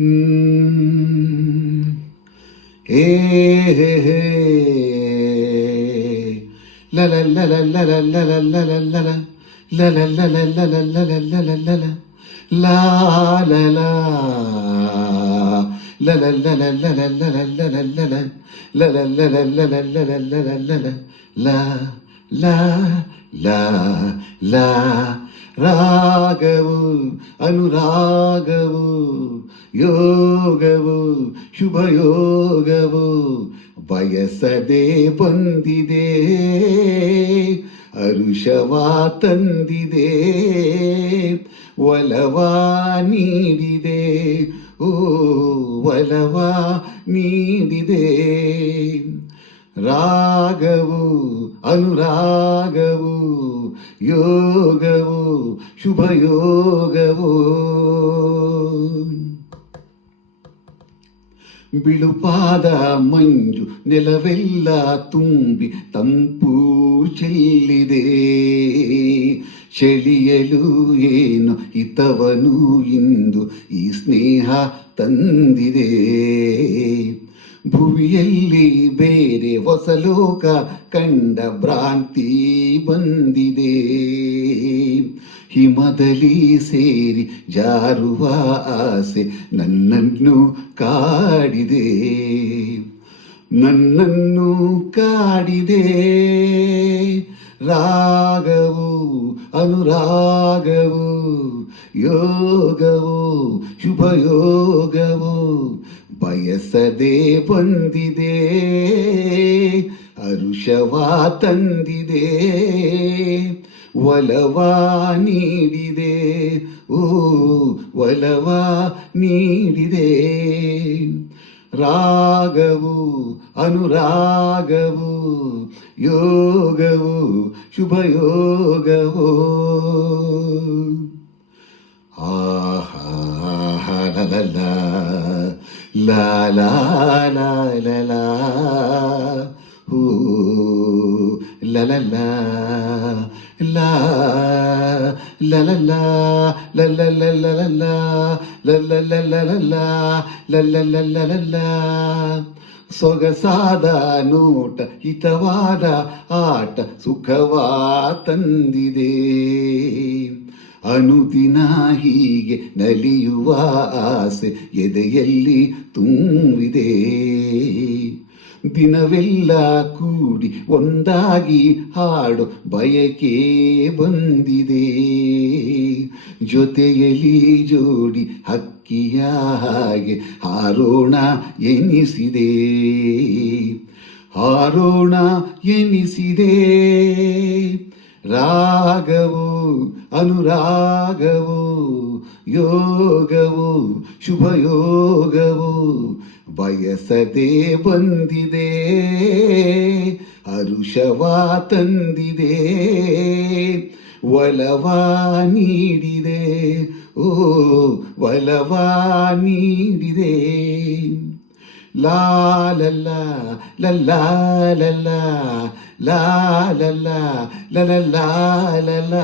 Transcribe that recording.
ಹ್ಮ್. ಹೇ ಹೇ ಹೇ ಲಲ ಲಲ ಲಲ ಲಲ ಲಲ ಲಲ ಲಲ ಲಲ ಲಲ ಲಲ ಲಲ ಲಲ ಲಾ ಲಲ ಲಲ ಲಲ ಲಲ ಲಲ ಲಲ ಲಲ ಲಲ ಲಲ ಲಲ ಲಲ ಲಲ ಲಲ ಲಾ ಲಾ ಲಾ ಲಾ ರಾಗವು ಅನುರಾಗವು ಯೋಗವು ಶುಭಯೋಗವು ಬಯಸದೆ ಬಂದಿದೆ ಹರುಷವ ತಂದಿದೆ ಒಲವ ನೀಡಿದೆ ಓ ಒಲವ ನೀಡಿದೆ ರಾಗವು ಅನುರಾಗವು ಯೋಗವು ಶುಭಯೋಗವು ಬಿಳುಪಾದ ಮಂಜು ನೆಲವೆಲ್ಲ ತುಂಬಿ ತಂಪು ಚೆಲ್ಲಿದೆ ಚಳಿಯಲು ಏನು ಹಿತವನು ಇಂದು ಈ ಸ್ನೇಹ ತಂದಿದೆ ಭುವಿಯಲ್ಲಿ ಬೇರೆ ಹೊಸ ಲೋಕ ಕಂಡ ಭ್ರಾಂತಿ ಬಂದಿದೆ ಹಿಮದಲ್ಲಿ ಸೇರಿ ಜಾರುವ ಆಸೆ ನನ್ನನ್ನು ಕಾಡಿದೆ ನನ್ನನ್ನು ಕಾಡಿದೆ ರಾಗವು ಅನುರಾಗವು ಯೋಗವು ಶುಭಯೋಗವು ಬಯಸದೆ ಬಂದಿದೆ ಹರುಷವ ತಂದಿದೆ ಒಲವ ನೀಡಿದೆ ಓ ಒಲವ ನೀಡಿದೆ ರಾಗವು ಅನುರಾಗವು ಯೋಗವು ಶುಭಯೋಗವು ಆಹಾ ಲಾ ಲಾ ಲಾ ಲಾ ಲಾ ಹೂ ಲಾ ಲಾ ಲಾ ಲಾ ಲಾ ಲಾ ಲಾ ಲಾ ಲಾ ಲಾ ಲಾ ಲಾ ಲಾ ಲಾ ಸೊಗಸಾದ ನೋಟ ಹಿತವಾದ ಆಟ ಸುಖವ ತಂದಿದೆ ಅನುದಿನ ಹೀಗೆ ನಲಿಯುವ ಆಸೆ ಎದೆಯಲ್ಲಿ ತುಂಬಿದೆ ದಿನವೆಲ್ಲ ಕೂಡಿ ಒಂದಾಗಿ ಹಾಡು ಬಯಕೆ ಬಂದಿದೆ ಜೊತೆಯಲ್ಲಿ ಜೋಡಿ ಹಕ್ಕಿಯ ಹಾಗೆ ಹಾರೋಣ ಎನಿಸಿದೆ ಹಾರೋಣ ಎನಿಸಿದೆ ರಾಗವು ಅನುರಾಗವು ಯೋಗವು ಶುಭಯೋಗವು ಬಯಸದೆ ಬಂದಿದೆ ಹರುಷವ ತಂದಿದೆ ಒಲವ ನೀಡಿದೆ ಓ ಒಲವ ನೀಡಿದೆ ಲಾ ಲಲ್ಲ ಲಲ್ಲ ಲಲ್ಲ ಲಾ ಲಲ್ಲ ಲಲ್ಲ ಲಲ್ಲ